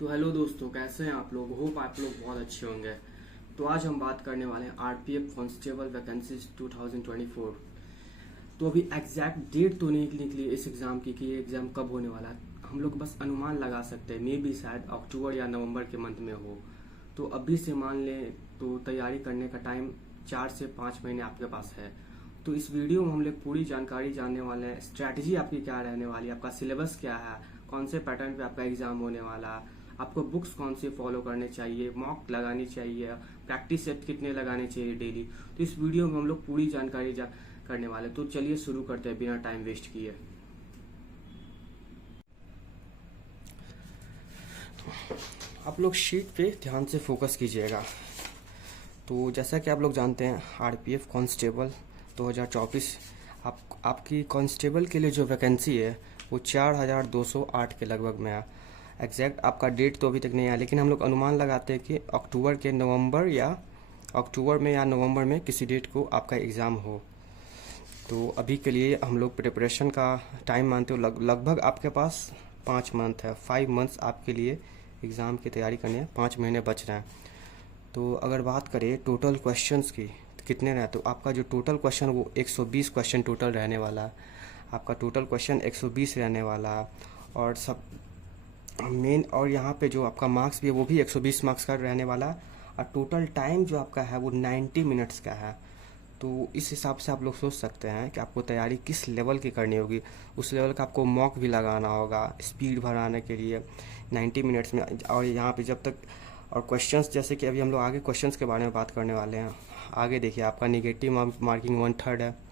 तो हेलो दोस्तों, कैसे हैं आप लोग। होप आप लोग बहुत अच्छे होंगे। तो आज हम बात करने वाले हैं आरपीएफ कांस्टेबल वैकेंसीज 2024। तो अभी एग्जैक्ट डेट तो नहीं निकली इस एग्ज़ाम की कि ये एग्ज़ाम कब होने वाला है। हम लोग बस अनुमान लगा सकते हैं, मे बी शायद अक्टूबर या नवंबर के मंथ में हो। तो अभी से मान लें तो तैयारी करने का टाइम 4 से 5 महीने आपके पास है। तो इस वीडियो में हम लोग पूरी जानकारी जानने वाले हैं। स्ट्रैटेजी आपकी क्या रहने वाली है, आपका सिलेबस क्या है, कौन से पैटर्न पे आपका एग्ज़ाम होने वाला है, आपको बुक्स कौन सी फॉलो करने चाहिए, मॉक लगानी चाहिए, प्रैक्टिस सेट कितने लगाने चाहिए डेली। तो इस वीडियो में हम लोग पूरी जानकारी करने वाले। तो चलिए शुरू करते हैं बिना टाइम वेस्ट किए। आप लोग शीट पे ध्यान से फोकस कीजिएगा। तो जैसा कि आप लोग जानते हैं आरपीएफ कांस्टेबल 2024 आपकी कांस्टेबल के लिए जो वैकेंसी है वो 4208 के लगभग में है। एग्जैक्ट आपका डेट तो अभी तक नहीं आया, लेकिन हम लोग अनुमान लगाते हैं कि अक्टूबर में या नवंबर में किसी डेट को आपका एग्ज़ाम हो। तो अभी के लिए हम लोग प्रिपरेशन का टाइम मानते हो लगभग आपके पास 5 मंथ है। 5 मंथ्स आपके लिए एग्ज़ाम की तैयारी करनी है, 5 महीने बच रहे हैं। तो अगर बात करें टोटल क्वेश्चंस की कितने रहे, तो आपका जो टोटल क्वेश्चन वो 120 क्वेश्चन टोटल रहने वाला है। आपका टोटल क्वेश्चन 120 रहने वाला है। और सब मेन और यहाँ पे जो आपका मार्क्स भी है वो भी 120 मार्क्स का रहने वाला है। और टोटल टाइम जो आपका है वो 90 मिनट्स का है। तो इस हिसाब से आप लोग सोच सकते हैं कि आपको तैयारी किस लेवल की करनी होगी। उस लेवल का आपको मॉक भी लगाना होगा स्पीड बढ़ाने के लिए 90 मिनट्स में। और यहाँ पे जब तक और क्वेश्चंस, जैसे कि अभी हम लोग आगे क्वेश्चंस के बारे में बात करने वाले हैं। आगे देखिए, आपका निगेटिव मार्किंग 1/3 है।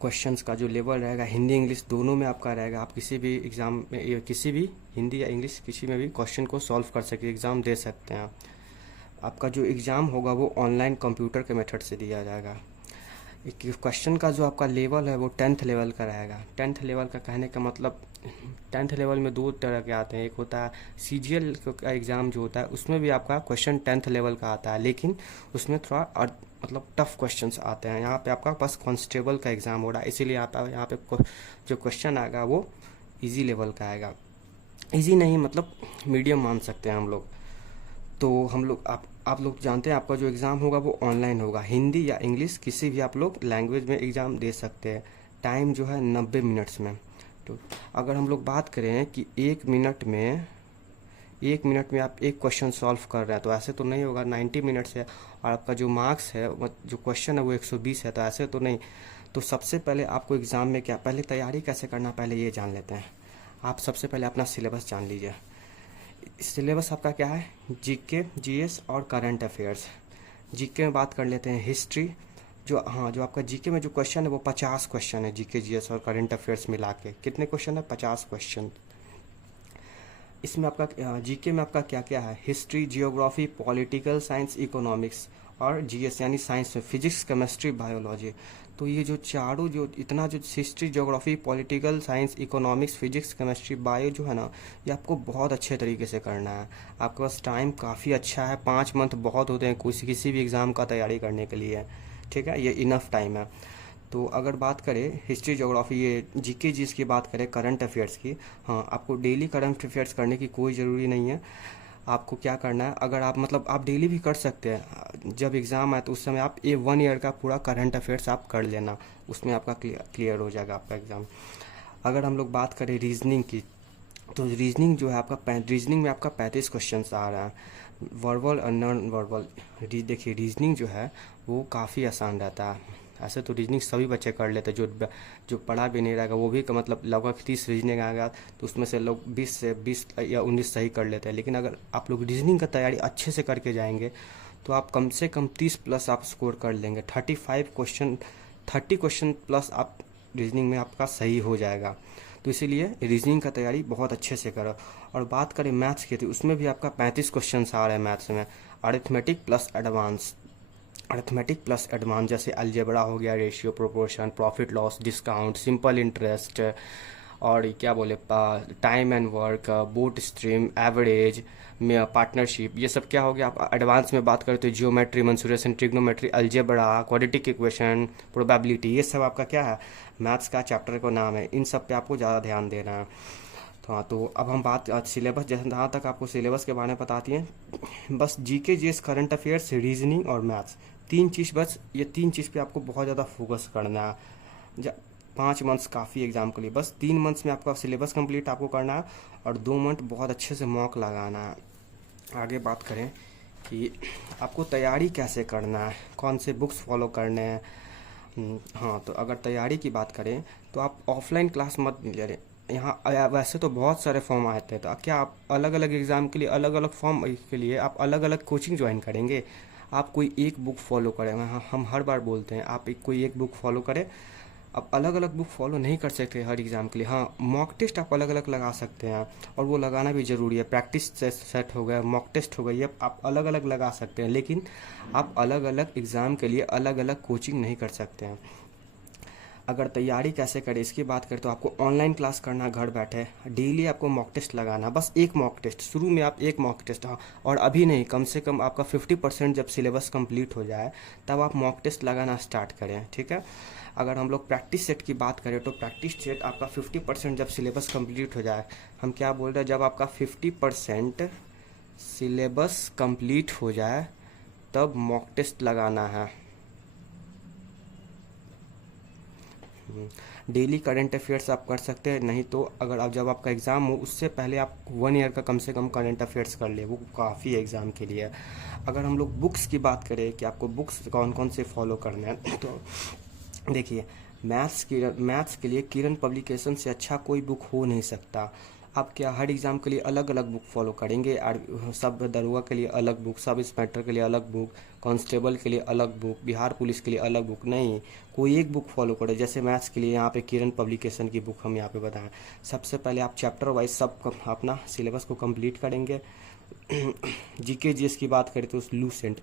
क्वेश्चंस का जो लेवल रहेगा हिंदी इंग्लिश दोनों में आपका रहेगा। आप किसी भी एग्ज़ाम में किसी भी हिंदी या इंग्लिश किसी में भी क्वेश्चन को सॉल्व कर सकते, एग्ज़ाम दे सकते हैं। आपका जो एग्ज़ाम होगा वो ऑनलाइन कंप्यूटर के मेथड से दिया जाएगा। एक क्वेश्चन का जो आपका लेवल है वो 10th लेवल का रहेगा। 10th लेवल का कहने का मतलब 10th लेवल में 2 तरह के आते हैं। एक होता है सीजीएल का एग्ज़ाम जो होता है, उसमें भी आपका क्वेश्चन 10th लेवल का आता है, लेकिन उसमें थोड़ा मतलब टफ क्वेश्चंस आते हैं। यहाँ पे आपका पास कांस्टेबल का एग्ज़ाम हो रहा है, इसीलिए यहाँ पे जो क्वेश्चन आएगा वो इजी लेवल का आएगा। इजी नहीं मतलब मीडियम मान सकते हैं हम लोग। तो हम लोग आप लोग जानते हैं आपका जो एग्ज़ाम होगा वो ऑनलाइन होगा। हिंदी या इंग्लिश किसी भी आप लोग लैंग्वेज में एग्ज़ाम दे सकते हैं। टाइम जो है 90 मिनट्स में। तो अगर हम लोग बात करें कि 1 मिनट में आप एक क्वेश्चन सॉल्व कर रहे हैं, तो ऐसे तो नहीं होगा। 90 मिनट्स है और आपका जो मार्क्स है जो क्वेश्चन है वो 120 है, तो ऐसे तो नहीं। तो सबसे पहले आपको एग्ज़ाम में क्या पहले तैयारी कैसे करना पहले ये जान लेते हैं। आप सबसे पहले अपना सिलेबस जान लीजिए। सिलेबस आपका क्या है, जीके जीएस और करंट अफेयर्स। जीके में बात कर लेते हैं हिस्ट्री। जो आपका जीके में जो क्वेश्चन है वो 50 क्वेश्चन है। जीके जीएस और करंट अफेयर्स मिला के कितने क्वेश्चन है, 50 क्वेश्चन। इसमें आपका जीके में आपका क्या क्या है, history, geography, political science, economics और जीएस यानी साइंस में फिजिक्स, केमिस्ट्री, बायोलॉजी। तो ये जो चारों जो इतना जो history, geography, political science, economics, physics, chemistry, bio जो है ना, ये आपको बहुत अच्छे तरीके से करना है। आपके पास टाइम काफ़ी अच्छा है। 5 मंथ बहुत होते हैं किसी भी एग्ज़ाम का तैयारी करने के लिए, ठीक है, ये इनफ टाइम है। तो अगर बात करें हिस्ट्री, ज्योग्राफी, ये जीके जीएस की बात करें, करंट अफेयर्स की, हाँ आपको डेली करंट अफेयर्स करने की कोई ज़रूरी नहीं है। आपको क्या करना है, अगर आप मतलब आप डेली भी कर सकते हैं। जब एग्ज़ाम आए तो उस समय आप 1 ईयर का पूरा करंट अफेयर्स आप कर लेना, उसमें आपका क्लियर हो जाएगा आपका एग्ज़ाम। अगर हम लोग बात करें रीजनिंग की, तो रीजनिंग जो है आपका रीजनिंग में आपका 35 क्वेश्चन आ रहा है। वर्बल और नॉन वर्बल। देखिए रीजनिंग जो है वो काफ़ी आसान रहता है। ऐसे तो रीजनिंग सभी बच्चे कर लेते हैं, जो पढ़ा भी नहीं रहेगा वो भी मतलब लगभग 30 रीजनिंग आएगा तो उसमें से लोग 20 या 19 सही कर लेते हैं। लेकिन अगर आप लोग रीजनिंग का तैयारी अच्छे से करके जाएंगे तो आप कम से कम 30+ आप स्कोर कर लेंगे। 30 क्वेश्चन प्लस आप रीजनिंग में आपका सही हो जाएगा। तो इसीलिए रीजनिंग का तैयारी बहुत अच्छे से करो। और बात करें मैथ्स की, तो उसमें भी आपका 35 क्वेश्चन आ रहे हैं मैथ्स में। अरिथमेटिक प्लस एडवांस जैसे अलजेब्रा हो गया, ratio, proportion, profit loss, discount, simple interest और क्या बोले time and work, boat stream, average में पार्टनरशिप, ये सब क्या हो गया। आप एडवांस में बात करें तो geometry, mensuration, trigonometry, algebra, quadratic equation, probability, ये सब आपका क्या है मैथ्स का चैप्टर का नाम है। इन सब पे आपको ज़्यादा ध्यान देना है। तो हाँ, तो अब हम बात सिलेबस, जहाँ तक आपको सिलेबस के बारे में बताती हैं, बस GK GS current affairs reasoning और मैथ्स, तीन चीज़, बस ये तीन चीज़ पे आपको बहुत ज़्यादा फोकस करना है। 5 मंथ्स काफ़ी एग्ज़ाम के लिए, बस 3 मंथ्स में आपका सिलेबस कंप्लीट आपको करना है और 2 मंथ बहुत अच्छे से मॉक लगाना है। आगे बात करें कि आपको तैयारी कैसे करना है, कौन से बुक्स फॉलो करने हैं। हाँ, तो अगर तैयारी की बात करें तो आप ऑफलाइन क्लास मत ले लें। यहाँ वैसे तो बहुत सारे फॉर्म आते हैं, तो क्या आप अलग अलग एग्ज़ाम के लिए अलग अलग फॉर्म के लिए आप अलग अलग कोचिंग ज्वाइन करेंगे? आप कोई एक बुक फॉलो करें, हम हर बार बोलते हैं आप कोई एक बुक फॉलो करें। आप अलग अलग बुक फॉलो नहीं कर सकते हर एग्ज़ाम के लिए। हाँ, मॉक टेस्ट आप अलग अलग लगा सकते हैं और वो लगाना भी ज़रूरी है। प्रैक्टिस सेट हो गया, मॉक टेस्ट हो गई, ये आप अलग अलग लगा सकते हैं, लेकिन आप अलग अलग एग्ज़ाम के लिए अलग अलग कोचिंग नहीं कर सकते हैं। अगर तैयारी कैसे करें इसकी बात करें तो आपको ऑनलाइन क्लास करना, घर बैठे डेली आपको मॉक टेस्ट लगाना, बस एक मॉक टेस्ट, शुरू में आप एक मॉक टेस्ट, हाँ, और अभी नहीं, कम से कम आपका 50% जब सिलेबस कंप्लीट हो जाए तब आप मॉक टेस्ट लगाना स्टार्ट करें, ठीक है। अगर हम लोग प्रैक्टिस सेट की बात करें तो प्रैक्टिस सेट आपका 50% जब सिलेबस कंप्लीट हो जाए, हम क्या बोल रहे हैं, जब आपका 50% सिलेबस कंप्लीट हो जाए तब मॉक टेस्ट लगाना है। डेली करंट अफेयर्स आप कर सकते हैं, नहीं तो अगर आप जब आपका एग्ज़ाम हो उससे पहले आप 1 ईयर का कम से कम करंट अफेयर्स कर ले, वो काफ़ी है एग्ज़ाम के लिए। अगर हम लोग बुक्स की बात करें कि आपको बुक्स कौन कौन से फॉलो करने हैं, तो देखिए, मैथ्स के लिए किरण पब्लिकेशन से अच्छा कोई बुक हो नहीं सकता। आप क्या हर एग्ज़ाम के लिए अलग अलग बुक फॉलो करेंगे? सब दरोगा के लिए अलग बुक, सब इंस्पेक्टर के लिए अलग बुक, कांस्टेबल के लिए अलग बुक, बिहार पुलिस के लिए अलग बुक? नहीं, कोई एक बुक फॉलो करें। जैसे मैथ्स के लिए यहाँ पे किरण पब्लिकेशन की बुक हम यहाँ पे बताएं। सबसे पहले आप चैप्टर वाइज सब अपना सिलेबस को कंप्लीट करेंगे। जीके जीएस की बात करें तो लूसेंट,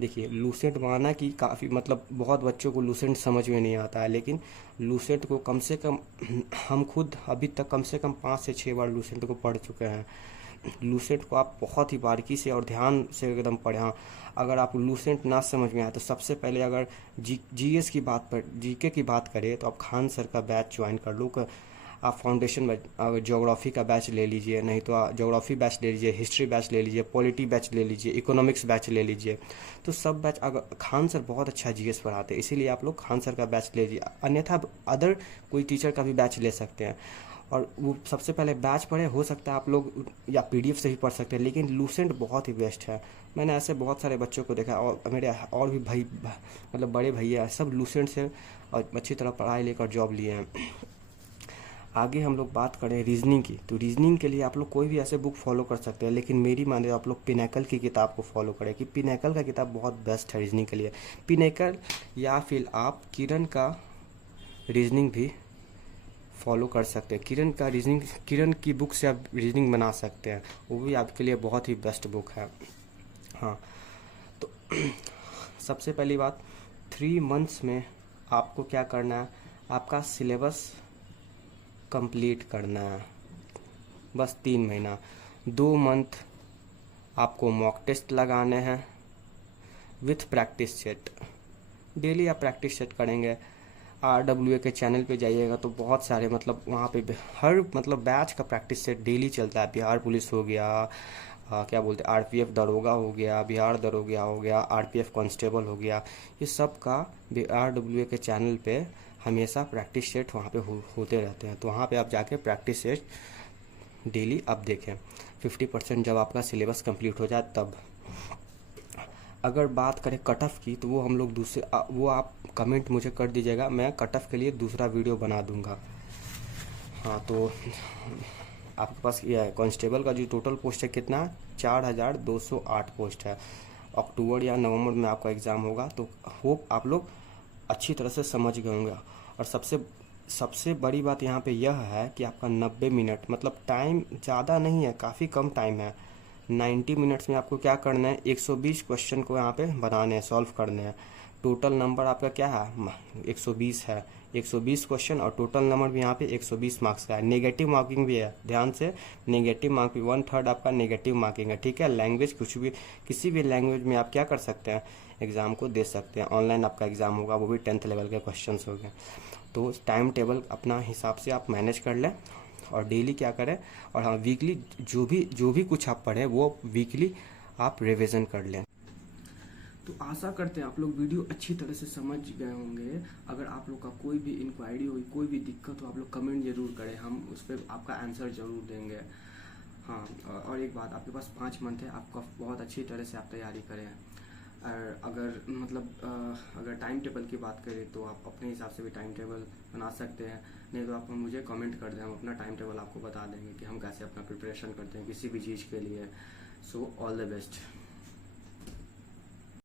देखिए लूसेंट माना कि काफ़ी मतलब बहुत बच्चों को लूसेंट समझ में नहीं आता है, लेकिन लूसेंट को कम से कम हम खुद अभी तक कम से कम 5 से 6 बार लूसेंट को पढ़ चुके हैं। लूसेंट को आप बहुत ही बारीकी से और ध्यान से एकदम पढ़ें। हाँ, अगर आप लूसेंट ना समझ में आए तो सबसे पहले अगर जीएस की बात पर जीके की बात करें तो आप खान सर का बैच ज्वाइन कर लो। आप फाउंडेशन बैच, ज्योग्राफी का बैच ले लीजिए, नहीं तो ज्योग्राफी बैच ले लीजिए, हिस्ट्री बैच ले लीजिए, पॉलिटी बैच ले लीजिए, इकोनॉमिक्स बैच ले लीजिए। तो सब बैच, अगर खान सर बहुत अच्छा जीएस पढ़ाते हैं, इसीलिए आप लोग खान सर का बैच ले लीजिए, अन्यथा अदर कोई टीचर का भी बैच ले सकते हैं। और वो सबसे पहले बैच पढ़े, हो सकता है आप लोग या पीडीएफ से भी पढ़ सकते हैं, लेकिन लूसेंट बहुत ही बेस्ट है। मैंने ऐसे बहुत सारे बच्चों को देखा और मेरे और भी भाई मतलब बड़े भैया सब लूसेंट से और अच्छी तरह पढ़ाई लेकर जॉब लिए हैं। आगे हम लोग बात करें रीजनिंग की, तो रीजनिंग के लिए आप लोग कोई भी ऐसे बुक फॉलो कर सकते हैं, लेकिन मेरी माने आप लोग पिनेकल की किताब को फॉलो करें, कि पिनेकल का किताब बहुत बेस्ट है रीजनिंग के लिए। पिनेकल या फिर आप किरण का रीजनिंग भी फॉलो कर सकते हैं। किरण की बुक से आप रीजनिंग बना सकते हैं, वो भी आपके लिए बहुत ही बेस्ट बुक है। हाँ, तो सबसे पहली बात, 3 मंथ्स में आपको क्या करना है, आपका सिलेबस कंप्लीट करना है, बस 3 महीना। 2 मंथ आपको मॉक टेस्ट लगाने हैं विथ प्रैक्टिस सेट। डेली आप प्रैक्टिस सेट करेंगे। RWA के चैनल पे जाइएगा तो बहुत सारे मतलब वहाँ पे हर मतलब बैच का प्रैक्टिस सेट डेली चलता है। बिहार पुलिस हो गया, क्या बोलते हैं, RPF दरोगा हो गया, बिहार दरोगा हो गया, RPF कांस्टेबल हो गया, ये सब का RWA के चैनल पे हमेशा प्रैक्टिस सेट वहाँ पे होते रहते हैं। तो वहाँ पे आप जाके प्रैक्टिस सेट डेली आप देखें। 50% जब आपका सिलेबस कंप्लीट हो जाए तब। अगर बात करें कट ऑफ की तो वो हम लोग वो आप कमेंट मुझे कर दीजिएगा, मैं कट ऑफ के लिए दूसरा वीडियो बना दूंगा। हाँ, तो आपके पास ये है कांस्टेबल का जो टोटल पोस्ट है कितना, 4208 पोस्ट है। अक्टूबर या नवंबर में आपका एग्ज़ाम होगा, तो होप आप लोग अच्छी तरह से समझ गए होंगे। और सबसे बड़ी बात यहाँ पे यह है कि आपका 90 मिनट मतलब टाइम ज़्यादा नहीं है, काफ़ी कम टाइम है। 90 मिनट्स में आपको क्या करना है, 120 क्वेश्चन को यहाँ पे बनाने हैं, सॉल्व करने हैं। टोटल नंबर आपका क्या है, 120 है। 120 क्वेश्चन और टोटल नंबर भी यहाँ पे 120 मार्क्स का है। नेगेटिव मार्किंग भी है, ध्यान से, नेगेटिव मार्किंग 1/3 आपका नेगेटिव मार्किंग है, ठीक है। लैंग्वेज किसी भी लैंग्वेज में आप क्या कर सकते हैं, एग्ज़ाम को दे सकते हैं। ऑनलाइन आपका एग्ज़ाम होगा, वो भी 10th लेवल के क्वेश्चन होंगे। तो टाइम टेबल अपना हिसाब से आप मैनेज कर लें। और डेली क्या करें, और हाँ वीकली जो भी कुछ आप पढ़ें वो वीकली आप रिवीजन कर लें। तो आशा करते हैं आप लोग वीडियो अच्छी तरह से समझ गए होंगे। अगर आप लोग का कोई भी इंक्वायरी हो, कोई भी दिक्कत हो, आप लोग कमेंट जरूर करें, हम उस पर आपका आंसर जरूर देंगे। हाँ, और एक बात, आपके पास 5 मंथ है, आपका बहुत अच्छी तरह से आप तैयारी करें। और अगर मतलब अगर टाइम टेबल की बात करें तो आप अपने हिसाब से भी टाइम टेबल बना सकते हैं, नहीं तो आप मुझे कमेंट कर दें, हम अपना टाइम टेबल आपको बता देंगे कि हम कैसे अपना प्रिपरेशन करते हैं किसी भी चीज़ के लिए। So all the best.